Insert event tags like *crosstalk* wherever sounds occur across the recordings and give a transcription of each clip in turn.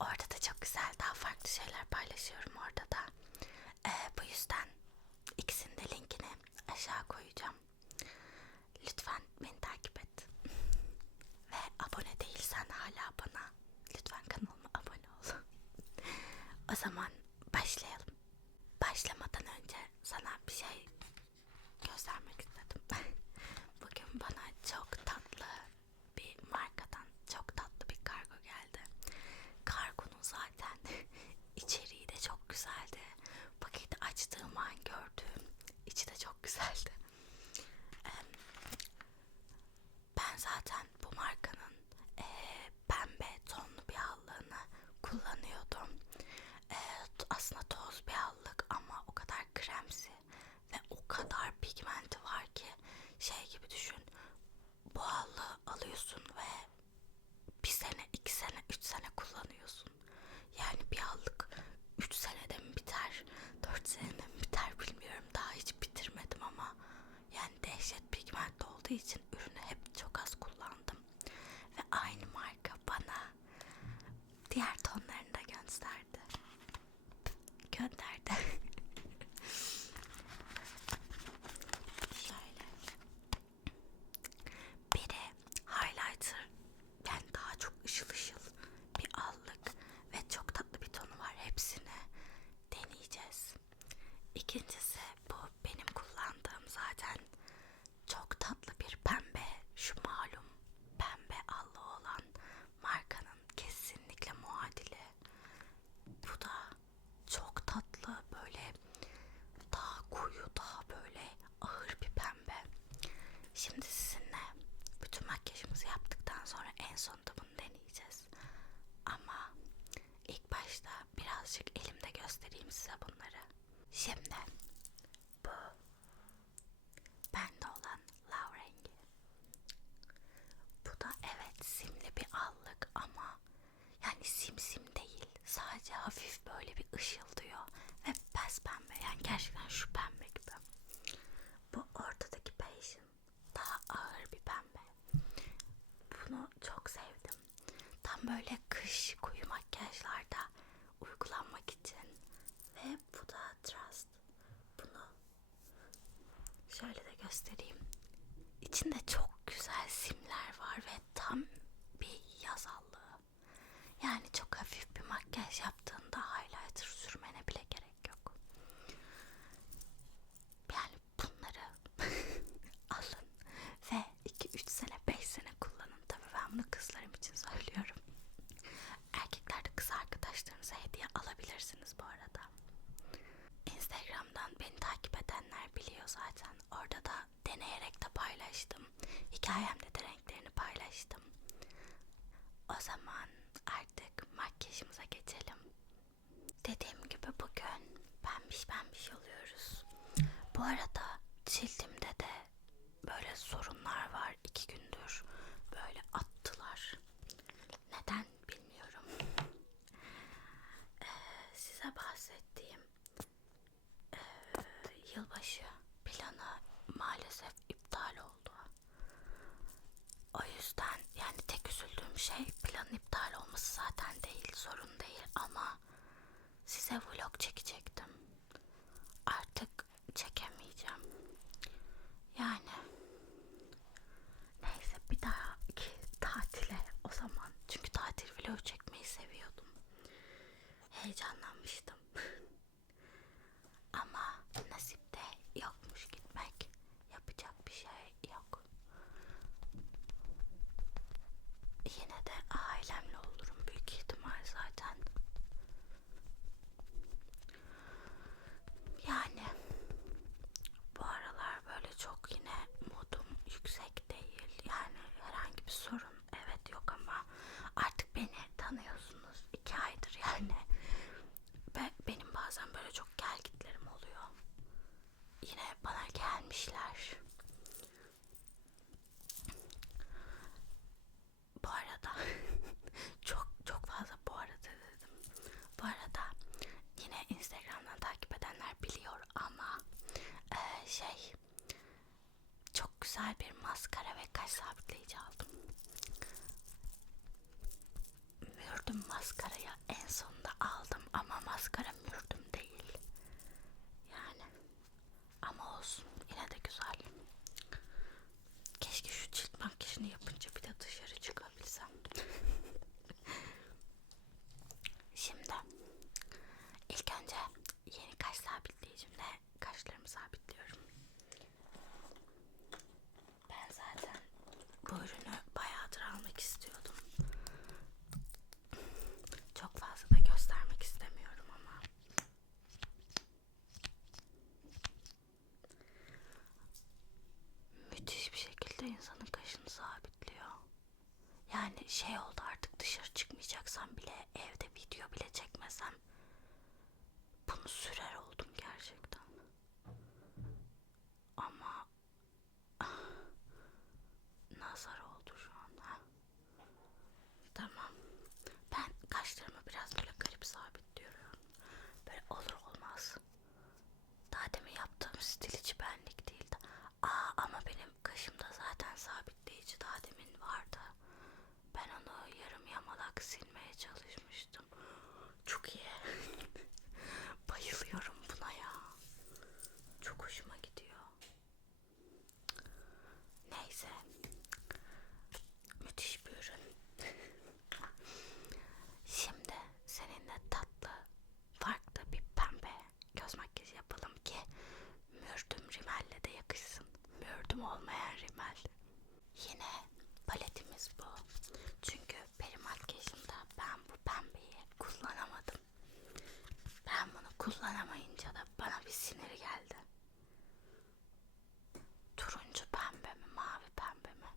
Orada da çok güzel daha farklı şeyler paylaşıyorum orada da. Ee, bu yüzden ikisinin de linkini aşağı koyacağım. Lütfen beni takip et. *laughs* Ve abone değilsen hala bana lütfen kanalıma abone ol. *laughs* o zaman başlayalım. Başlamadan önce sana bir şey göstermek istedim. Bugün bana çok tatlı bir markadan çok tatlı bir kargo geldi. Kargonun zaten *laughs* içeriği de çok güzeldi. Paketi açtığım an gördüğüm içi de çok güzeldi. Ben zaten bu markanın eee, pembe tonlu bir hallığını kullanıyordum. Eee, t- aslında toz bir hallık ama o kadar kremsi ve o kadar pigmenti var ki şey gibi düşün. Bu hallığı alıyorsun ve bir sene, iki sene, üç sene kullanıyorsun. Yani bir hallık üç senede mi biter, dört senede mi biter bilmiyorum. Daha hiç bitirmedim ama yani dehşet pigmentli olduğu için ürünü hep çok az kullandım. Ve aynı marka bana diğer tonlarını da gösterdi. Gönderdi. Şöyle. Biri highlighter yani daha çok ışıl ışıl bir allık ve çok tatlı bir tonu var. Hepsini deneyeceğiz. İkincisi bu benim kullandığım zaten çok tatlı bir pembe. Şu malum pembe allı olan markanın kesinlikle muadili. Bu da çok tatlı böyle daha koyu daha böyle ağır bir pembe. Şimdi sizinle bütün makyajımızı yaptıktan sonra en sonunda bunu deneyeceğiz. Ama ilk başta birazcık elimde göstereyim size bunları. Şimdi bu bende olan lav rengi. Bu da evet simli bir allık ama yani sim sim değil. Sadece hafif böyle bir ışıldıyor ve pes pembe. Yani gerçekten şu pembe gibi. Bu ortadaki passion daha ağır bir pembe. Bunu çok sevdim. Tam böyle kış koyu makyajlarda uygulanmak için. Ve bu da Trust. Bunu şöyle de göstereyim. İçinde çok güzel simler var ve tam alabilirsiniz bu arada. Instagram'dan beni takip edenler biliyor zaten. Orada da deneyerek de paylaştım. Hikayemde de renklerini paylaştım. O zaman artık makyajımıza geçelim. Dediğim gibi bugün pembiş pembiş oluyoruz. Bu arada cildimde de böyle sorunlar var. iki gündür böyle attılar. Neden bilmiyorum. Ee, size bahsettiğim ee, yılbaşı planı maalesef iptal oldu. O yüzden yani tek üzüldüğüm şey planın iptal olması zaten değil, sorun değil ama size vlog çekecektim. Artık çekemeyeceğim. Yani neyse bir dahaki tatile o zaman. Çünkü tatil vlog çekmeyi seviyordum. Heyecanlanmıştım. Ama nasipte yokmuş gitmek. Yapacak bir şey yok. Yine de ailemle olurum büyük ihtimal zaten. Yani bu aralar böyle çok yine modum yüksek değil. Yani herhangi bir sorun evet yok ama artık beni tanıyorsunuz. iki aydır yani. Ve yine bana gelmişler. Bu arada çok çok fazla bu arada dedim. Bu arada yine Instagram'dan takip edenler biliyor ama eee, şey çok güzel bir maskara ve kaş sabitleyici aldım. Mürdüm maskarayı en sonunda aldım ama maskara mürdüm değil. Yani ama olsun yine de güzel. Keşke şu cilt makyajını yapınca bir de dışarı çıkabilsem. Şimdi ilk önce yeni kaş sabitleyicimle kaşlarımı sabitliyorum. Ben zaten bu ürünü bayağıdır almak istiyordum. Çok fazla da göstermek istemiyorum ama. Müthiş bir şekilde insanın kaşını sabitliyor. Yani şey oldu artık dışarı çıkmayacaksam bile evde video bile çekmesem bunu sürer oldum gerçekten. Ama *sighs* nazar oldu şu an. Ha? Tamam. Ben kaşlarımı biraz böyle garip sabitliyorum. Böyle olur olmaz. Daha demin yaptığım stil hiç benlik değildi. Aa ama benim kaşımda zaten sabitleyici daha demin vardı. Ben onu yarım yamalak silmeye çalışmıştım. Çok iyi. *laughs* Bayılıyorum buna ya. Çok hoşuma gidiyor. Neyse. Müthiş bir ürün. Şimdi seninle tatlı, farklı bir pembe göz makyajı yapalım ki mürdüm rimelle de yakışsın. Mürdüm olmayan rimel. Yine paletimiz bu. Çünkü benim makyajımda ben bu pembeyi kullanamadım. Ben bunu kullanamayınca da bana bir sinir geldi. Turuncu pembe mi, mavi pembe mi?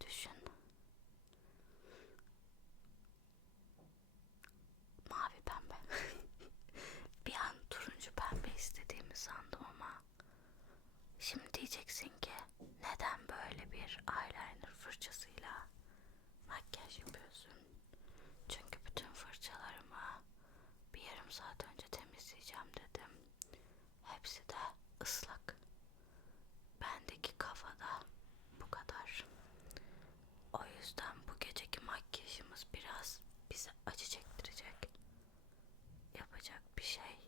Düşün. Mavi pembe. bir an turuncu pembe istediğimi sandım ama şimdi diyeceksin ki neden böyle bir eyeliner fırçasıyla makyaj yapıyorsun? Çünkü bütün fırçalarımı bir yarım saat önce temizleyeceğim dedim. Hepsi de ıslak. Bendeki kafada bu kadar. O yüzden bu geceki makyajımız biraz bize acı çektirecek. Yapacak bir şey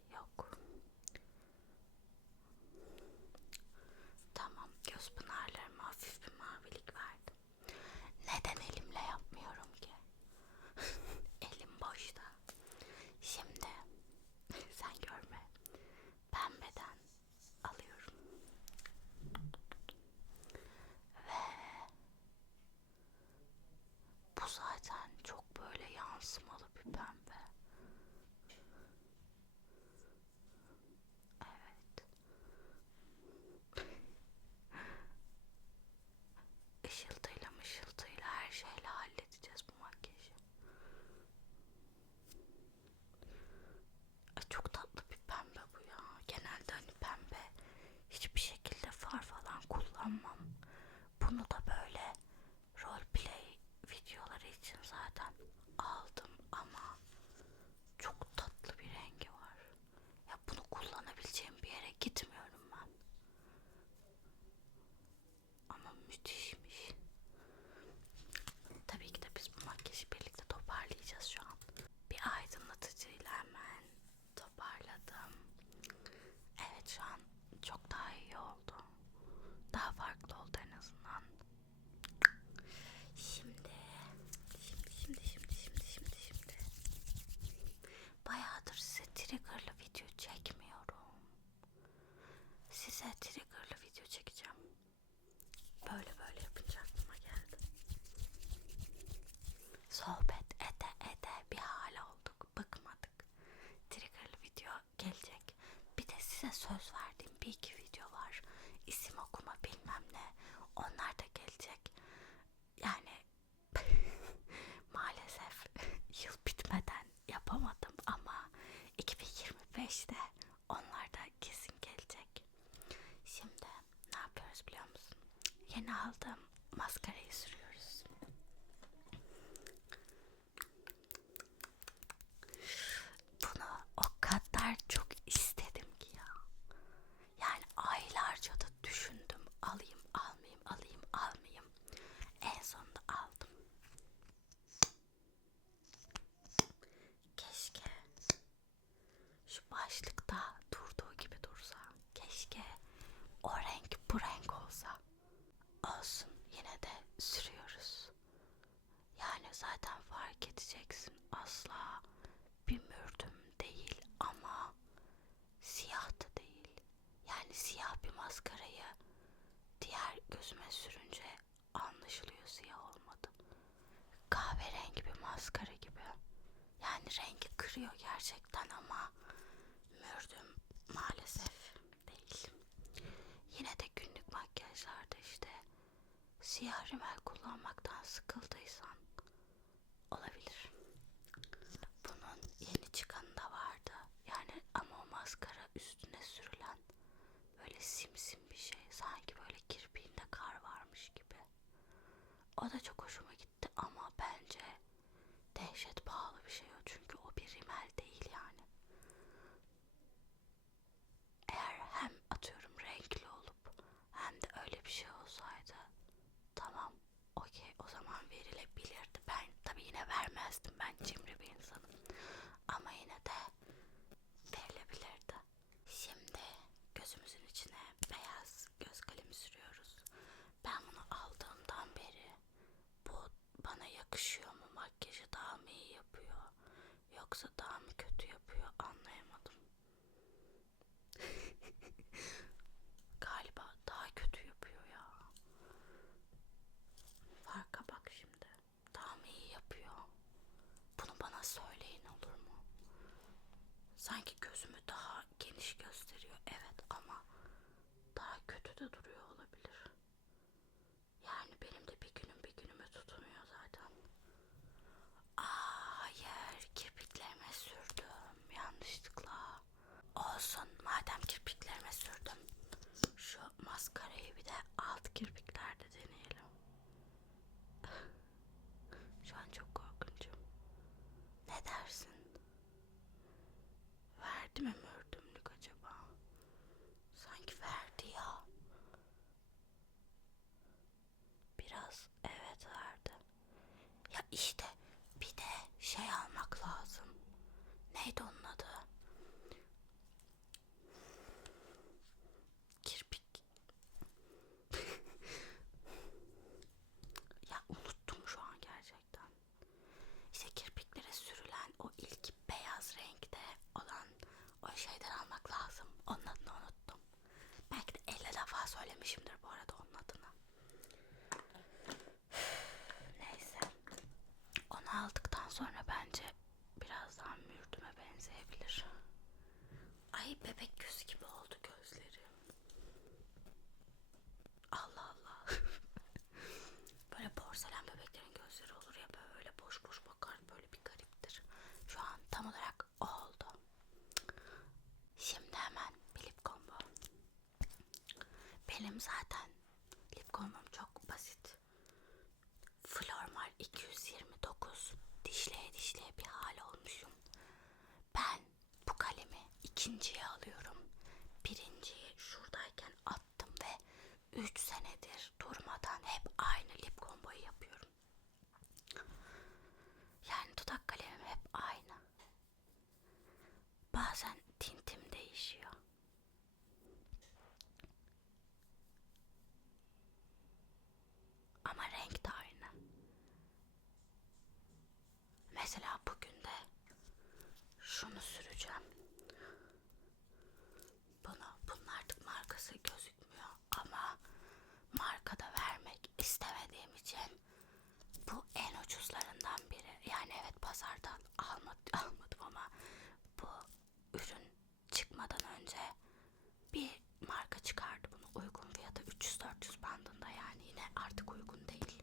size söz verdiğim bir iki video var. İsim okuma bilmem ne. Onlar da gelecek. Yani *laughs* maalesef yıl bitmeden yapamadım ama 2025'te onlar da kesin gelecek. Şimdi ne yapıyoruz biliyor musun? Yeni aldım ağrıyor gerçekten ama mürdüm maalesef değil. Yine de günlük makyajlarda işte siyah rimel kullanmaktan sıkıldıysan olabilir. Bunun yeni çıkanı da vardı. Yani ama o maskara üstüne sürülen böyle simsim bir şey. Sanki böyle kirpiğinde kar varmış gibi. O da çok hoşuma yakışıyor mu? Makyajı daha mı iyi yapıyor? Yoksa daha mı kötü yapıyor? Anlayamadım. *laughs* Galiba daha kötü yapıyor ya. Farka bak şimdi. Daha mı iyi yapıyor? Bunu bana söyleyin olur mu? Sanki olsun. kullanıyorum zaten. Lip konum çok basit. Flormar 229. Dişleye dişleye bir hale olmuşum. Ben bu kalemi ikinciye alıyorum. şunu süreceğim. Bunu, bunun artık markası gözükmüyor ama markada vermek istemediğim için bu en ucuzlarından biri. Yani evet pazardan almadı, almadım ama bu ürün çıkmadan önce bir marka çıkardı bunu uygun fiyata 300-400 bandında yani yine artık uygun değil.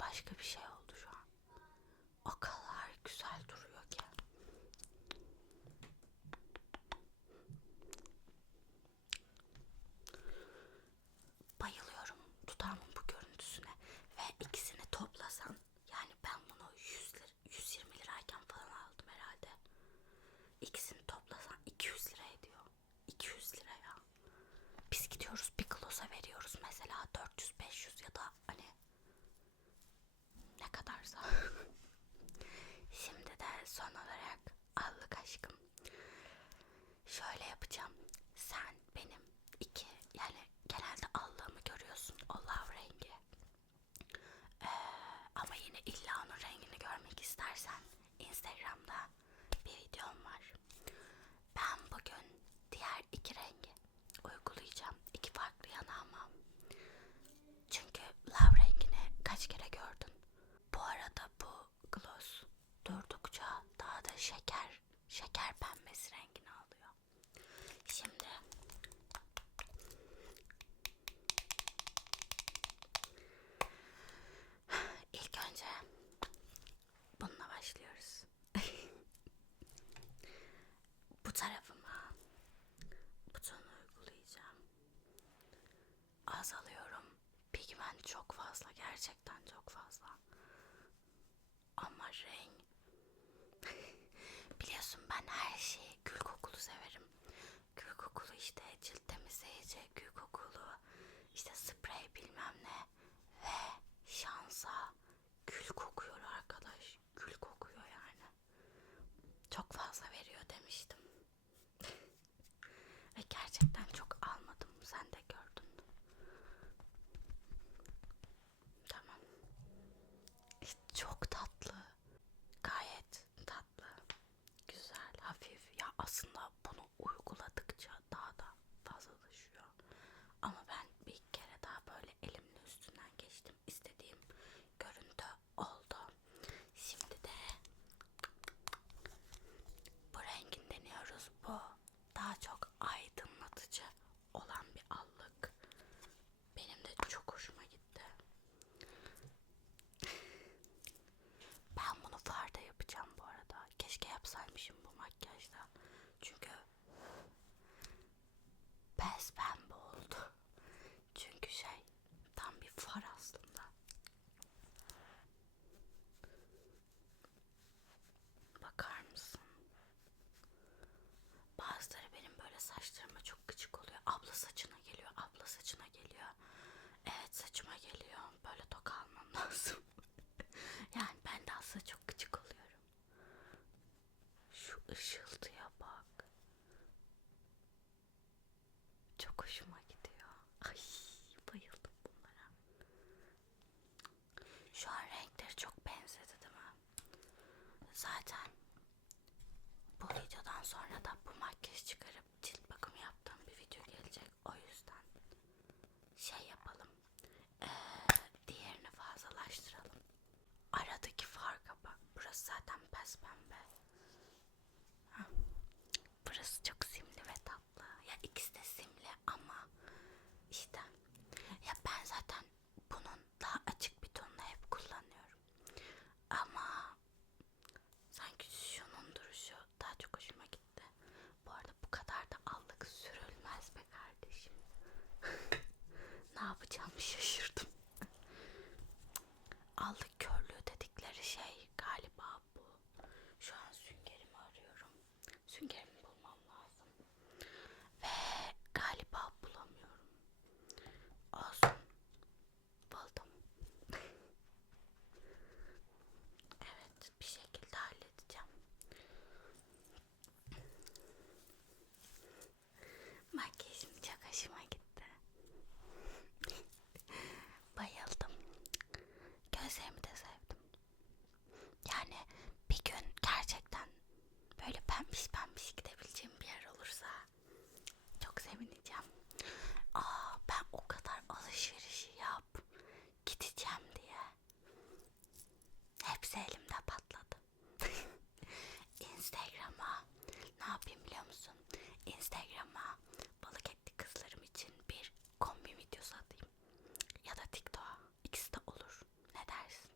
Başka bir şey oldu şu an. O kadar güzel duruyor ki. Bayılıyorum dudağımın bu görüntüsüne ve ikisini toplasan yani ben bunu 100 lira, 120 lirayken falan aldım herhalde. İkisini toplasan 200 lira ediyor. 200 lira ya. Biz gidiyoruz bir gloss'a veriyoruz mesela 400-500 ya da ne kadarsa. *laughs* Şimdi de son olarak allık aşkım. Şöyle yapacağım. Sen benim iki yani genelde allığımı görüyorsun o lav rengi. Ee, ama yine illa onun rengini görmek istersen Instagram'da bir videom var. Ben bugün diğer iki rengi uygulayacağım. iki farklı yanağıma. Çünkü lav rengini kaç kere gördün? Bu arada bu gloss durdukça daha da şeker, şeker pembesi rengini alıyor. Şimdi ilk önce bununla başlıyoruz. Bu tarafıma butonu uygulayacağım. Az alıyorum. Pigment çok fazla. Gerçekten çok fazla. Ama renk *laughs* biliyorsun ben her şeyi gül kokulu severim. Gül kokulu işte cilt temizleyici, gül kokulu işte sprey bilmem ne ve şansa gül kokuyor arkadaş. Gül kokuyor yani. Çok fazla veriyor demiştim. *laughs* Ve gerçekten çok almadım. Sen de gördün. Tamam. İşte çok tatlı. Gayet tatlı. Güzel, hafif. Ya aslında bunu uyguladıkça daha da fazlalaşıyor. Ama ben bir kere daha böyle elimin üstünden geçtim. İstediğim görüntü oldu. Şimdi de bu rengin deniyoruz. Bu daha çok aydınlatıcı olan bir allık. Benim de çok hoşuma gitti. Ben bunu farda yapacağım bu arada. Keşke yapsaymışım bu makyajda. Çünkü pes pembe oldu. Çünkü şey tam bir far aslında. Bakar mısın? Bazıları benim böyle saçlarıma çok gıcık oluyor. Abla saçına geliyor, abla saçına geliyor. Evet saçıma geliyor. Böyle toka almam *laughs* lazım. yani ben de aslında çok gıcık oluyorum. Şu ışıltıya bak. Çok hoşuma gidiyor. Ay bayıldım bunlara. Şu an renkleri çok benzedi değil mi? Zaten bu videodan sonra da bu makyaj çıkarıp cilt bakımı yaptığım bir video gelecek. O yüzden şey yapalım. Ee, diğerini fazlalaştıralım. Aradaki farka bak. Burası zaten pes pembe. Burası çok simli ve tatlı. Ya ikisi de simli ama işte ya ben zaten bunun daha açık bir tonunu hep kullanıyorum. Ama sanki şunun duruşu daha çok hoşuma gitti. Bu arada bu kadar da allık sürülmez be kardeşim. ne yapacağımı şaşırdım. allık körlüğü dedikleri şey galiba bu. Şu an süngerimi arıyorum. Süngerimi bulmam lazım. Ve galiba bulamıyorum. Olsun. Buldum. Evet, bir şekilde halledeceğim. Makyajım çok hoşuma gitti. Bayıldım. Gözlerimi de sevdim. Yani bir gün gerçekten böyle pembiş pembiş gidebileceğim bir yer olursa çok sevineceğim. Aa ben o kadar alışverişi yap gideceğim diye. Hepsi elimde patladı. Instagram'a ne yapayım biliyor musun? Instagram'a balık etli kızlarım için bir kombi videosu atayım. Ya da TikTok'a. İkisi de olur. Ne dersin?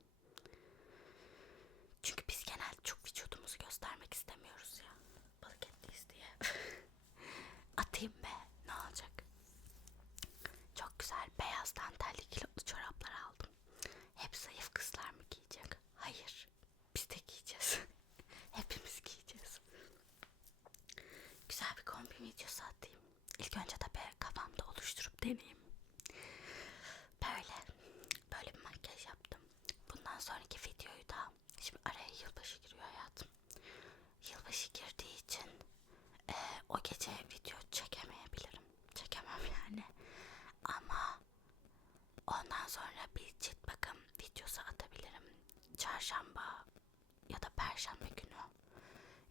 beyaz dantelli kilotlu çoraplar aldım. Hep zayıf kızlar mı giyecek? Hayır. Biz de giyeceğiz. Hepimiz giyeceğiz. Güzel bir kombin videosu atayım. İlk önce tabii kafamda deneyeyim. Böyle. Böyle bir makyaj yaptım. Bundan sonraki videoyu da şimdi araya yılbaşı giriyor hayatım. Yılbaşı girdiği için e, o gece video çekemeyebilirim. Çekemem yani. Ama ondan sonra bir cilt bakım videosu atabilirim. Çarşamba ya da perşembe günü.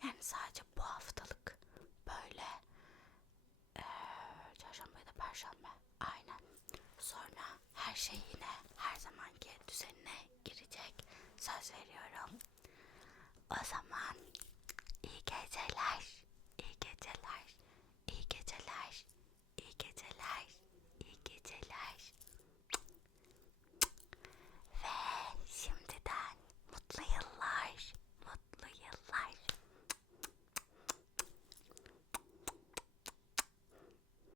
Yani sadece bu haftalık böyle ee, çarşamba ya da perşembe şey yine her zamanki düzenine girecek. Söz veriyorum. O zaman iyi geceler.